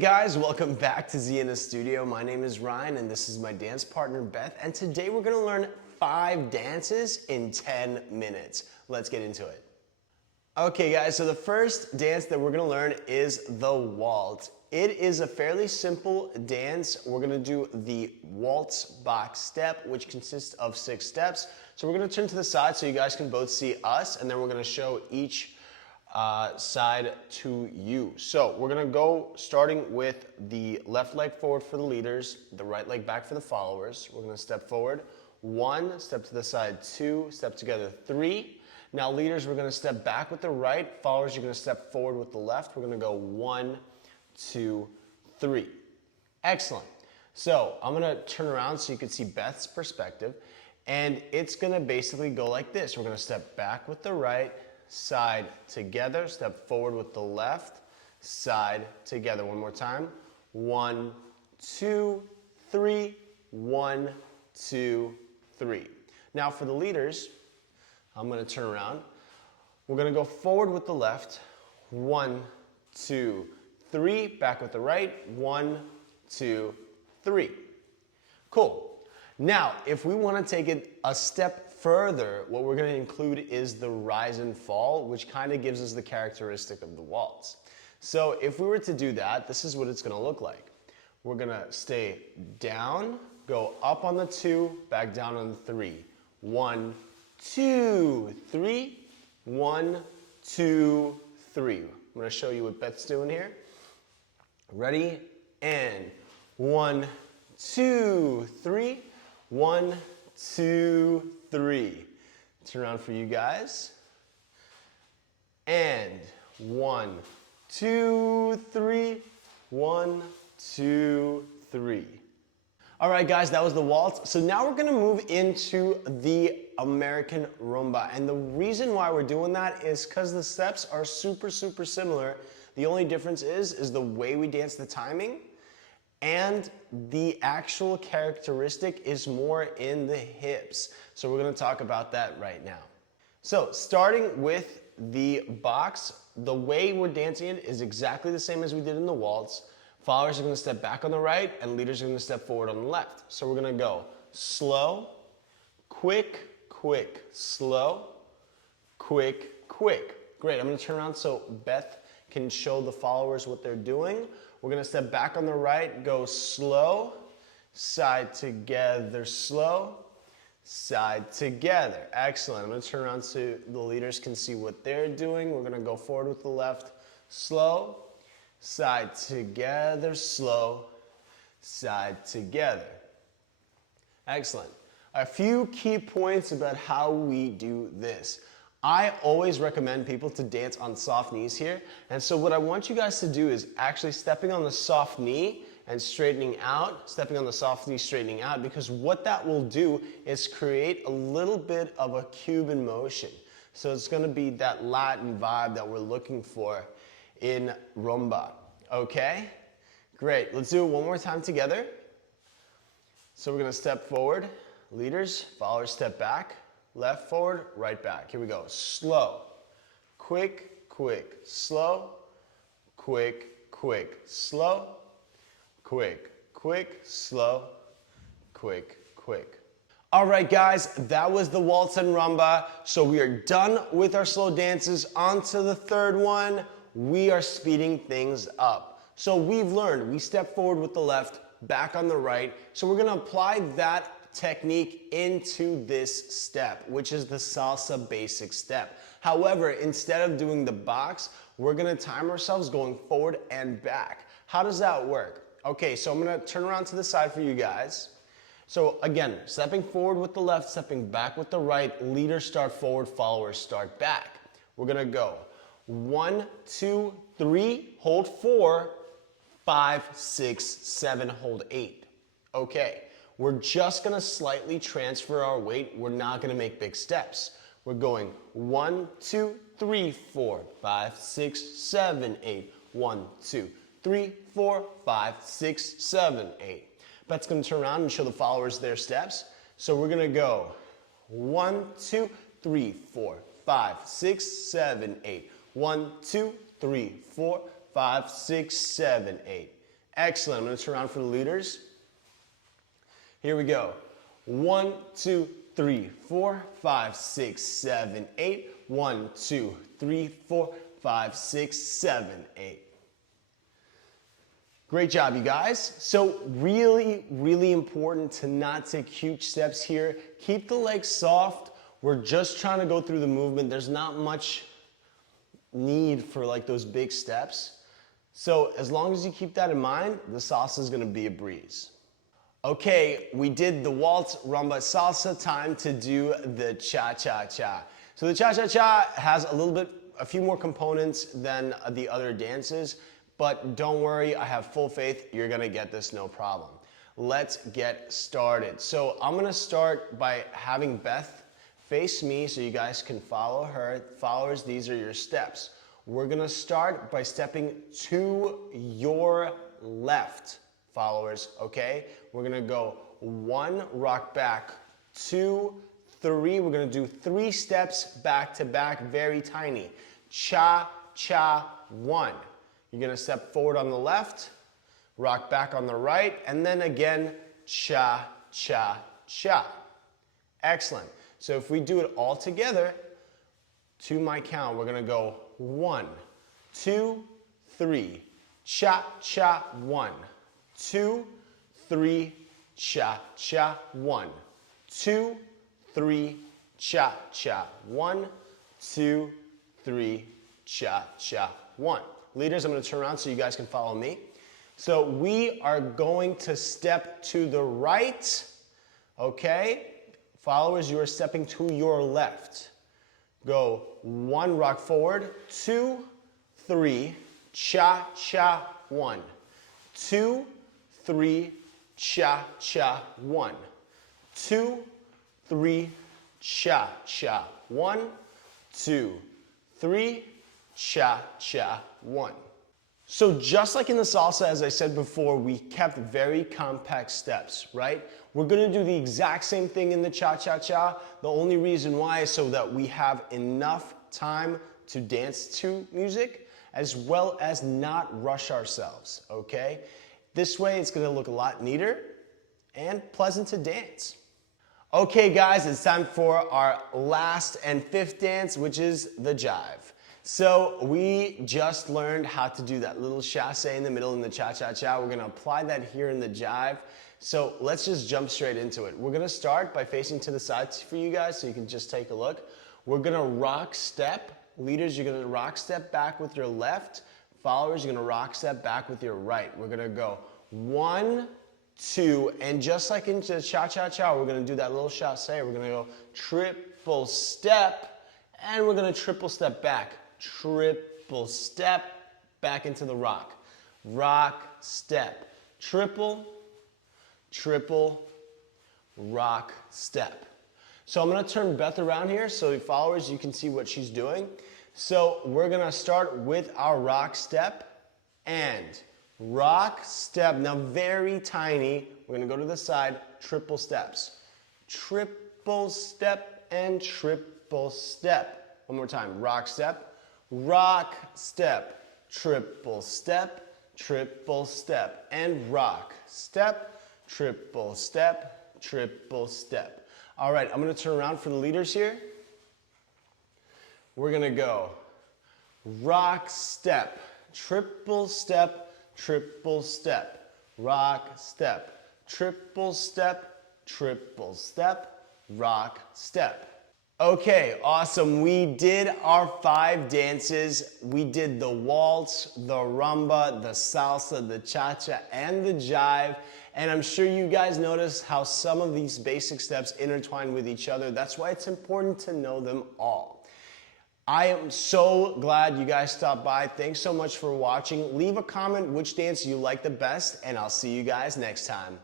Guys, welcome back to Zienna Studio. My name is Ryan and this is my dance partner Beth, and today we're gonna learn 5 dances in 10 minutes. Let's get into it. Okay guys, so the first dance that we're gonna learn is the waltz. It is a fairly simple dance. We're gonna do the waltz box step, which consists of 6 steps. So we're gonna turn to the side so you guys can both see us, and then we're gonna show each side to you. So we're gonna go starting with the left leg forward for the leaders, the right leg back for the followers. We're gonna step forward, 1, step to the side, 2, step together, 3. Now leaders, we're gonna step back with the right, followers, you're gonna step forward with the left. We're gonna go 1, 2, 3. Excellent. So I'm gonna turn around so you can see Beth's perspective, and it's gonna basically go like this. We're gonna step back with the right, side together, step forward with the left, side together. One more time. 1, 2, 3, 1, 2, 3. Now for the leaders, I'm going to turn around. We're going to go forward with the left. 1, 2, 3. Back with the right. 1, 2, 3. Cool. Now, if we want to take it a step further, what we're going to include is the rise and fall, which kind of gives us the characteristic of the waltz. So if we were to do that, this is what it's going to look like. We're going to stay down, go up on the 2, back down on the 3. 1, 2, 3. 1, 2, 3. I'm going to show you what Beth's doing here. Ready? And 1, 2, 3. 1, 2, 3. Turn around for you guys. And 1, 2, 3. 1, 2, 3. All right, guys, that was the waltz. So now we're gonna move into the American rumba. And the reason why we're doing that is because the steps are super similar. The only difference is the way we dance, the timing. And the actual characteristic is more in the hips. So we're gonna talk about that right now. So starting with the box, the way we're dancing it is exactly the same as we did in the waltz. Followers are gonna step back on the right and leaders are gonna step forward on the left. So we're gonna go slow, quick, quick, slow, quick, quick. Great, I'm gonna turn around so Beth can show the followers what they're doing. We're gonna step back on the right, go slow, side together, slow, side together. Excellent. I'm gonna turn around so the leaders can see what they're doing. We're gonna go forward with the left, slow, side together, slow, side together. Excellent. A few key points about how we do this. I always recommend people to dance on soft knees here. And so what I want you guys to do is actually stepping on the soft knee and straightening out, stepping on the soft knee, straightening out, because what that will do is create a little bit of a Cuban motion. So it's gonna be that Latin vibe that we're looking for in rumba, okay? Great, let's do it one more time together. So we're gonna step forward, leaders, followers step back. Left forward, right back. Here we go. Slow, quick, quick, slow, quick, quick, slow, quick, quick, slow, quick, quick. All right, guys, that was the waltz and rumba. So we are done with our slow dances. On to the third one. We are speeding things up. So we've learned, we step forward with the left, back on the right. So we're gonna apply that technique into this step, which is the salsa basic step. However, instead of doing the box, we're gonna time ourselves going forward and back. How does that work? Okay, so I'm gonna turn around to the side for you guys. So again, stepping forward with the left, stepping back with the right, leaders start forward, followers start back. We're gonna go 1, 2, 3, hold 4, 5, 6, 7, hold 8. Okay. We're just gonna slightly transfer our weight. We're not gonna make big steps. We're going 1, 2, 3, 4, 5, 6, 7, 8. 1, 2, 3, 4, 5, 6, 7, 8. Beth's gonna turn around and show the followers their steps. So we're gonna go 1, 2, 3, 4, 5, 6, 7, 8. 1, 2, 3, 4, 5, 6, 7, 8. Excellent. I'm going to turn around for the leaders. Here we go. 1, 2, 3, 4, 5, 6, 7, 8. 1, 2, 3, 4, 5, 6, 7, 8. Great job, you guys. So really, really important to not take huge steps here. Keep the legs soft. We're just trying to go through the movement. There's not much need for like those big steps. So as long as you keep that in mind, the salsa is gonna be a breeze. Okay, we did the waltz, rumba, salsa. Time to do the cha-cha-cha. So the cha-cha-cha has a few more components than the other dances, but don't worry, I have full faith, you're gonna get this no problem. Let's get started. So I'm gonna start by having Beth face me so you guys can follow her. Followers, these are your steps. We're gonna start by stepping to your left, followers, okay? We're gonna go 1, rock back, 2, 3. We're gonna do 3 steps back to back, very tiny. Cha, cha, 1. You're gonna step forward on the left, rock back on the right, and then again, cha, cha, cha. Excellent. So if we do it all together, to my count, we're gonna go 1, 2, 3, cha, cha, 1, 2, 3, cha, cha, 1, 2, 3, cha, cha, 1, 2, 3, cha, cha, 1. Leaders, I'm going to turn around so you guys can follow me. So we are going to step to the right, okay? Followers, you are stepping to your left. Go 1, rock forward, 2, 3, cha, cha, 1, 2, 3, cha, cha, 1, 2, 3, cha, cha, 1, 2, 3, cha, cha, 1. So just like in the salsa, as I said before, we kept very compact steps, right? We're gonna do the exact same thing in the cha-cha-cha. The only reason why is so that we have enough time to dance to music, as well as not rush ourselves, okay? This way, it's gonna look a lot neater and pleasant to dance. Okay, guys, it's time for our last and 5th dance, which is the jive. So we just learned how to do that little chasse in the middle in the cha-cha-cha. We're gonna apply that here in the jive. So let's just jump straight into it. We're gonna start by facing to the sides for you guys so you can just take a look. We're gonna rock step. Leaders, you're gonna rock step back with your left. Followers, you're gonna rock step back with your right. We're gonna go 1, 2, and just like in the cha-cha-cha, we're gonna do that little chasse. We're gonna go triple step, and we're gonna triple step back. Triple step back into the rock. Rock, step. Triple, triple, rock, step. So I'm gonna turn Beth around here so followers, you can see what she's doing. So we're gonna start with our rock step and rock step. Now very tiny, we're gonna go to the side, triple steps. Triple step and triple step. One more time, rock step. Rock, step, triple step, and rock, step, triple step, triple step. All right, I'm gonna turn around for the leaders here. We're gonna go rock, step, triple step, rock, step, triple step, rock, step. Okay, awesome. We did our 5 dances. We did the waltz, the rumba, the salsa, the cha-cha, and the jive. And I'm sure you guys noticed how some of these basic steps intertwine with each other. That's why it's important to know them all. I am so glad you guys stopped by. Thanks so much for watching. Leave a comment which dance you like the best, and I'll see you guys next time.